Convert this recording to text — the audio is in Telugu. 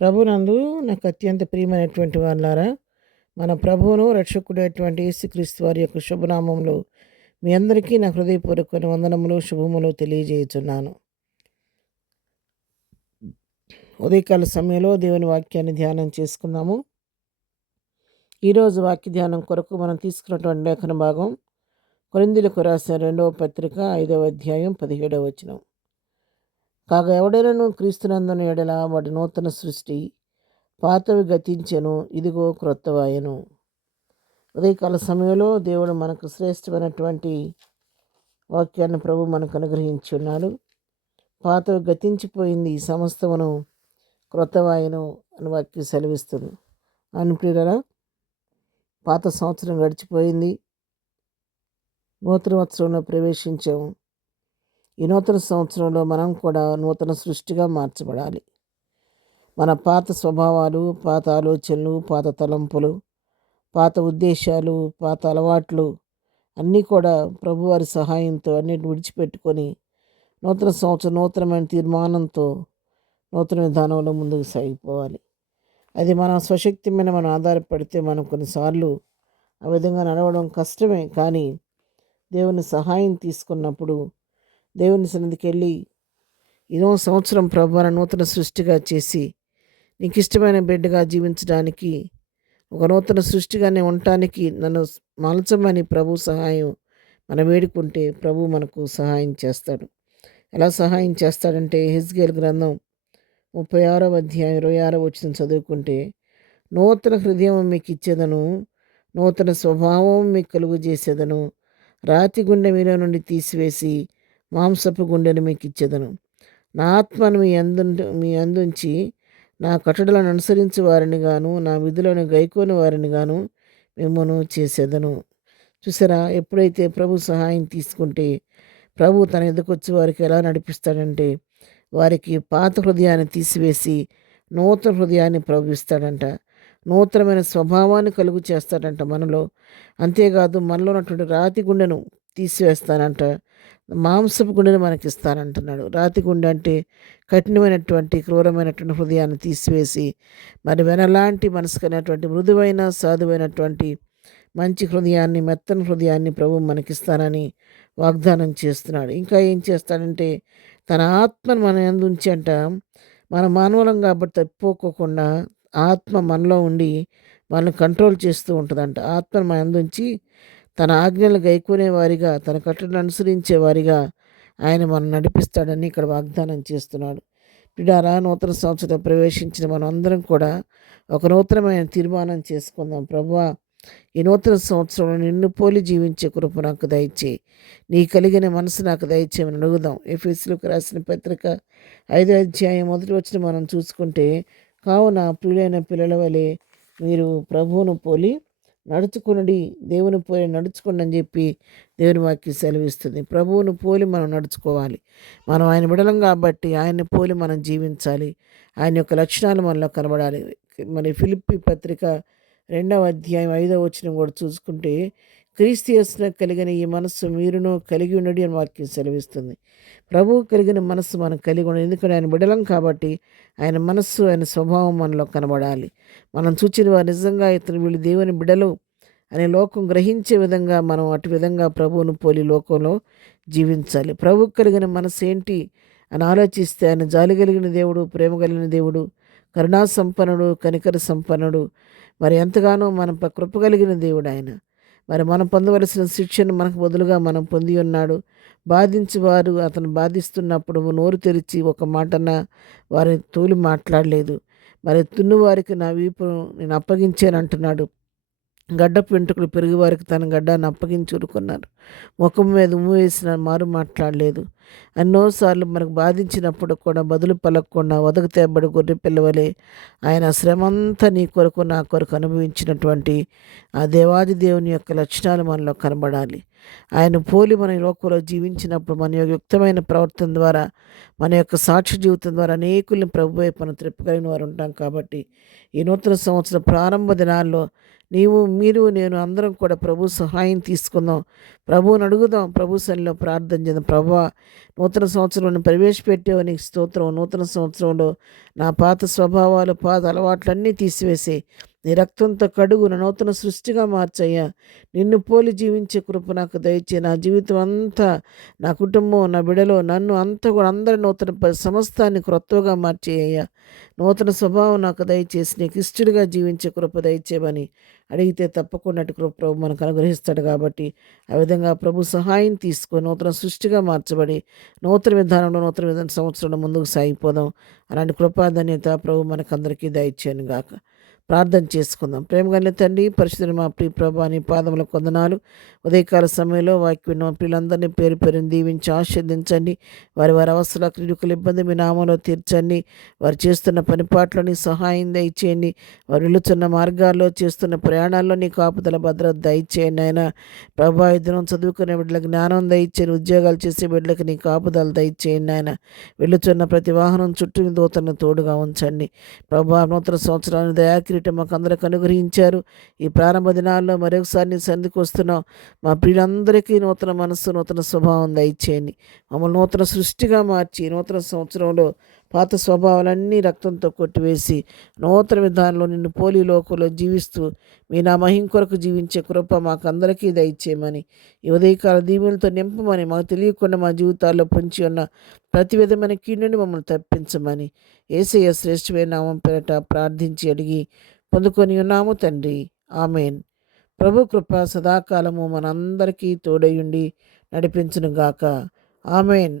ప్రభునందు నాకు అత్యంత ప్రియమైనటువంటి వాళ్ళారా, మన ప్రభువును రక్షకుడైనటువంటి యేసుక్రీస్తు వారి యొక్క శుభనామంలో మీ అందరికీ నా హృదయపూర్వక వందనములు శుభములు తెలియజేయుచున్నాను. ఉదయకాల సమయంలో దేవుని వాక్యాన్ని ధ్యానం చేసుకుందాము. ఈరోజు వాక్య ధ్యానం కొరకు మనం తీసుకున్నటువంటి లేఖన భాగం కొరింథీయులకు రాసిన 2వ పత్రిక 5వ అధ్యాయం 17వ వచనం. కాగా ఎవడైనను క్రీస్తునందున ఎడల వాడి నూతన సృష్టి, పాతవి గతించెను, ఇదిగో క్రొత్తవాయెను. ఉదయకాల సమయంలో దేవుడు మనకు శ్రేష్టమైనటువంటి వాక్యాన్ని ప్రభు మనకు అనుగ్రహించి ఉన్నాడు. పాతవి గతించిపోయింది, సమస్తమును క్రొత్తవాయెను అని వాక్యం సెలవిస్తుంది. అని ప్రియులారా, పాత సంవత్సరం గడిచిపోయింది, నూతన సంవత్సరంలో ప్రవేశించాము. ఈ నూతన సంవత్సరంలో మనం కూడా నూతన సృష్టిగా మార్చబడాలి. మన పాత స్వభావాలు, పాత ఆలోచనలు, పాత తలంపులు, పాత ఉద్దేశాలు, పాత అలవాట్లు అన్నీ కూడా ప్రభువారి సహాయంతో అన్నిటిని విడిచిపెట్టుకొని నూతన సంవత్సరం నూతనమైన తీర్మానంతో నూతన విధానంలో ముందుకు సాగిపోవాలి. అది మన స్వశక్తి మీద మనం ఆధారపడితే మనం కొన్నిసార్లు ఆ విధంగా నడవడం కష్టమే. కానీ దేవుని సహాయం తీసుకున్నప్పుడు దేవుని సన్నిధికి వెళ్ళి ఇదో సంవత్సరం ప్రభువాన నూతన సృష్టిగా చేసి నీకు ఇష్టమైన బిడ్డగా జీవించడానికి, ఒక నూతన సృష్టిగానే ఉండటానికి నన్ను మలచమని ప్రభు సహాయం మనం వేడుకుంటే ప్రభు మనకు సహాయం చేస్తాడు. ఎలా సహాయం చేస్తాడంటే, హెజ్కేలు గ్రంథం 36వ అధ్యాయం 26వ వచనం చదువుకుంటే, నూతన హృదయం మీకు ఇచ్చేదను, నూతన స్వభావం మీకు కలుగు చేసేదను, రాతి గుండె మీలో నుండి తీసివేసి మాంసపు గుండెను మీకు ఇచ్చేదను, నా ఆత్మను మీ అందుంచి నా కట్టడలను అనుసరించి వారిని గాను, నా విధులను గైకోని వారిని గాను మిమ్మను చేసేదను. చూసారా, ఎప్పుడైతే ప్రభు సహాయం తీసుకుంటే ప్రభు తన ఎదుకొచ్చి వారికి ఎలా నడిపిస్తాడంటే, వారికి పాత హృదయాన్ని తీసివేసి నూతన హృదయాన్ని ప్రభు ఇస్తాడంట. నూతనమైన స్వభావాన్ని కలుగు చేస్తాడంట మనలో. అంతేకాదు, మనలో ఉన్నటువంటి రాతి గుండెను తీసివేస్తానంట, మాంసపు గుండెను మనకిస్తానంటున్నాడు. రాతి గుండె అంటే కఠినమైనటువంటి క్రూరమైనటువంటి హృదయాన్ని తీసివేసి మరి వెనలాంటి మనసు కలిగినటువంటి మృదువైన సాధువైనటువంటి మంచి హృదయాన్ని, మెత్తని హృదయాన్ని ప్రభు మనకిస్తానని వాగ్దానం చేస్తున్నాడు. ఇంకా ఏం చేస్తాడంటే, తన ఆత్మను మన యందు ఉంచి అంట, మన మానవులం కాబట్టి తప్పిపోకోకుండా ఆత్మ మనలో ఉండి మనల్ని కంట్రోల్ చేస్తూ ఉంటుందంట. ఆత్మను మన యందు ఉంచి తన ఆజ్ఞలు గైకునే వారిగా, తన కట్టడలను అనుసరించే వారిగా ఆయన మనం నడిపిస్తాడని ఇక్కడ వాగ్దానం చేస్తున్నాడు. పిడారా, నూతన సంవత్సరం ప్రవేశించిన మనం అందరం కూడా ఒక నూతనమైన తీర్మానం చేసుకుందాం. ప్రభువా, ఈ నూతన సంవత్సరంలో నిన్ను పోలి జీవించే కృప నాకు దయచేయి, నీ కలిగిన మనసు నాకు దయచేయమని అడుగుదాం. ఎఫెసీయులకు రాసిన పత్రిక 5వ అధ్యాయం 1వ వచనం మనం చూసుకుంటే, కావున ప్రియులైన పిల్లల వలె మీరు ప్రభువును పోలి నడుచుకునడి, దేవుని పోలి నడుచుకోండి అని చెప్పి దేవుని వాక్యం సెలవిస్తుంది. ప్రభువును పోలి మనం నడుచుకోవాలి. మనం ఆయన బిడలం కాబట్టి ఆయన్ని పోలి మనం జీవించాలి. ఆయన యొక్క లక్షణాలు మనలో కనబడాలి. మరి ఫిలిప్పీ పత్రిక 2వ అధ్యాయం 5వ వచనం కూడా చూసుకుంటే, క్రీస్తు యేసునకు కలిగిన ఈ మనస్సు మీరును కలిగి ఉండడి అని వాక్యం సెలవిస్తుంది. ప్రభువు కలిగిన మనస్సు మనం కలిగి ఉండాలి. ఎందుకంటే ఆయన బిడలం కాబట్టి ఆయన మనస్సు, ఆయన స్వభావం మనలో కనబడాలి. మనం చూచిన వారు నిజంగా ఇతను వీళ్ళు దేవుని బిడలు అనే లోకం గ్రహించే విధంగా మనం అటు విధంగా ప్రభువును పోలి లోకంలో జీవించాలి. ప్రభువు కలిగిన మనస్సు ఏంటి అని ఆలోచిస్తే, ఆయన జాలి కలిగిన దేవుడు, ప్రేమ కలిగిన దేవుడు, కరుణా సంపన్నుడు, కనికర సంపన్నుడు, మరి ఎంతగానో మన కృప కలిగిన దేవుడు ఆయన. మరి మనం పొందవలసిన శిక్షను మనకు బదులుగా మనం పొంది ఉన్నాడు. బాధించేవారు అతను బాధిస్తున్నప్పుడు నోరు తెరిచి ఒక మాటన వారి తోలి మాట్లాడలేదు. మరి తున్నువారికి నా వీపును నేను అప్పగించాను అంటున్నాడు. గడ్డపు వెంట్రుకలు పెరిగి వారికి తన గడ్డాన్ని అప్పగించి ఊరుకున్నారు. ముఖం మీద ఉమ్ము వేసిన మారు మాట్లాడలేదు. ఎన్నోసార్లు మనకు బాధించినప్పుడు కూడా బదులు పలకకుండా వదకు తేబడి గొర్రె పిల్లవలే ఆయన శ్రమంతా నీ కొరకు నా కొరకు అనుభవించినటువంటి ఆ దేవాది దేవుని యొక్క లక్షణాలు మనలో కనబడాలి. ఆయన పోలి మన లోకంలో జీవించినప్పుడు మన యొక్క యుక్తమైన ప్రవర్తన ద్వారా, మన యొక్క సాక్షి జీవితం ద్వారా అనేకుల్ని ప్రభు వైపు మనం త్రిప్పగలిగిన వారు ఉంటాం. కాబట్టి ఈ నూతన సంవత్సరం ప్రారంభ దినాల్లో మీరు నేను అందరం కూడా ప్రభు సహాయం తీసుకుందాం. ప్రభువుని అడుగుదాం. ప్రభు సన్నిధిలో ప్రార్థన చేద్దాం. ప్రభువా, నూతన సంవత్సరంలో ప్రవేశపెట్టావు, నీకు స్తోత్రం. నూతన సంవత్సరంలో నా పాత స్వభావాలు, పాత అలవాట్లన్నీ తీసివేసి నీ రక్తంతో కడుగు, నా నూతన సృష్టిగా మార్చయ్యా. నిన్ను పోలి జీవించే కృప నాకు దయచేయి. నా జీవితం అంతా, నా కుటుంబం, నా బిడలో, నన్ను అంతా కూడా అందరి నూతన సమస్తాన్ని క్రొత్తగా మార్చేయ్యా. నూతన స్వభావం నాకు దయచేసి నీకు ఇష్టడిగా జీవించే కృప దయచేయమని అడిగితే తప్పకుండా అటు కృప ప్రభు మనకు అనుగ్రహిస్తాడు. కాబట్టి ఆ విధంగా ప్రభు సహాయం తీసుకొని నూతన సృష్టిగా మార్చబడి నూతన విధానంలో, నూతన విధాన సంవత్సరంలో ముందుకు సాగిపోదాం. అలాంటి కృపాధన్యత ప్రభు మనకందరికీ దయచేయను గాక. ప్రార్థన చేసుకుందాం. ప్రేమగల తండ్రి, పరిశుద్ధుని మా ప్రియ ప్రభా, నీ పాదములకు వందనాలు. ఉదయకాల సమయంలో వాక్యం పిల్లలందరినీ పేరు పేరుని దీవించి ఆశీర్వదించండి. వారి వారి అవసరాల క్రీడుకుల ఇబ్బంది మీ నామంలో తీర్చండి. వారు చేస్తున్న పనిపాట్లని సహాయం దయచేయండి. వారు వెళుతున్న మార్గాల్లో చేస్తున్న ప్రయాణాల్లో నీ కాపుదల భద్రత దయచేయండి. ఆయన ప్రభా, ఈ దినం చదువుకునే బిడ్డలకు జ్ఞానం దయచేయండి. ఉద్యోగాలు చేసే బిడ్డలకు నీ కాపుదల దయచేయండి. ఆయన వెళుతున్న ప్రతి వాహనం చుట్టూ దూతను తోడుగా ఉంచండి. ప్రభా, నూతన సంవత్సరాన్ని దయాకిరీటం మాకు అందరికి అనుగ్రహించారు. ఈ ప్రారంభ దినాల్లో మరొకసారి నీ సంధికి వస్తున్నాం. మా ప్రియులందరికీ నూతన మనస్సు, నూతన స్వభావం దయచేయండి. మమ్మల్ని నూతన సృష్టిగా మార్చి నూతన సంవత్సరంలో పాత స్వభావాలన్నీ రక్తంతో కొట్టివేసి నూతన విధానంలో నిన్ను పోలి లోకంలో జీవిస్తూ మీ నా మహిం కొరకు జీవించే కృప మాకు అందరికీ దయచేయమని, ఈ ఉదయకాల దీవెనలతో నింపమని, మాకు తెలియకుండా మా జీవితాల్లో పొంచి ఉన్న ప్రతి విధమైన కీడుని మమ్మల్ని తప్పించమని యేసయ్య శ్రేష్టమైన నామం పేరట ప్రార్థించి అడిగి పొందుకొని ఉన్నాము తండ్రి. ఆమెన్. ప్రభు కృప సదాకాలము మనందరికీ తోడయుండి నడిపించును గాక. ఆమెన్.